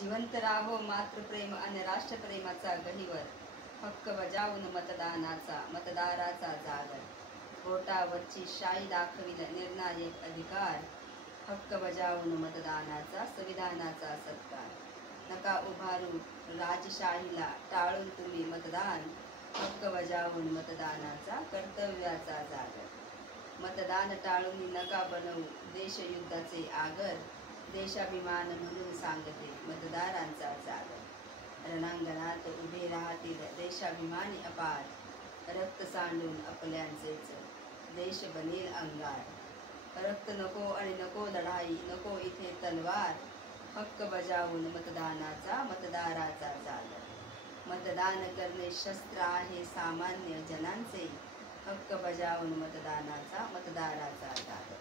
जिवंत राहो मातृप्रेम आणि राष्ट्रप्रेमाचा गहिवर, हक्क बजावून मतदानाचा मतदाराचा जागर, बोटावरची शाई दाखविल निर्णायक अधिकार, हक्क बजावून मतदानाचा संविधानाचा सत्कार. नका उभारू राजशाहीला, टाळून तुम्ही मतदान, हक्क बजावून मतदानाचा कर्तव्याचा जागर. मतदान टाळून नका बनवू देशयुद्धाचे आगर, देशाभिमान म्हणून सांगते मतदारांचा जागर. रणांगणात उभे राहतील देशाभिमानी अपार, रक्त सांडून आपल्यांचेच देश बनेल अंगार. रक्त नको आणि नको लढाई, नको इथे तलवार, हक्क बजावून मतदानाचा मतदाराचा जागर. मतदान करणे शस्त्र आहे सामान्य जनांचे, हक्क बजावून मतदानाचा मतदाराचा जागर.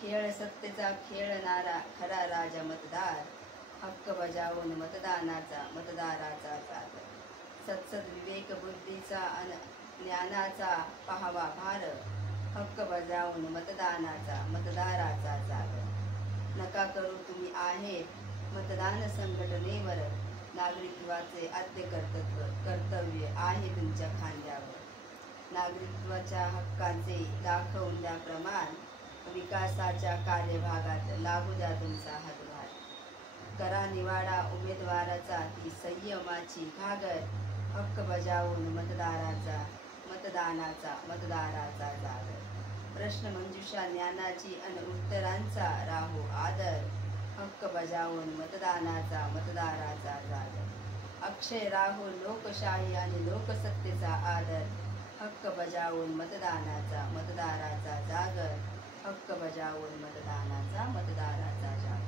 खेळ सत्तेचा खेळणारा खरा राजा मतदार, हक्क बजावून मतदानाचा मतदाराचा जागर. सत्सद विवेक बुद्धीचा अन ज्ञानाचा पाहावा भार, हक्क बजावून मतदानाचा मतदाराचा जागर. नका करू तुम्ही आहे मतदान संघटनेवर, नागरिकत्वाचे आद्य कर्तव्य आहे तुमच्या खांद्यावर. नागरिकत्वाच्या हक्काचे दाखवून द्या प्रमाण, विकासाच्या कार्यभागात लागू द्या तुमचा हातभार. करा निवाडा उमेदवाराचा ती संयमाची घागर, हक्क बजावून मतदानाचा मतदाराचा जागर. प्रश्नमंजुषा ज्ञानाची अन उत्तरांचा राहो आदर, हक्क बजावून मतदानाचा मतदाराचा जागर. अक्षय राहो लोकशाही आणि लोकसत्तेचा आदर, हक्क बजावून मतदानाचा मतदाराचा जागर, हक्क बजावून मतदानाचा मतदाराचा जागर.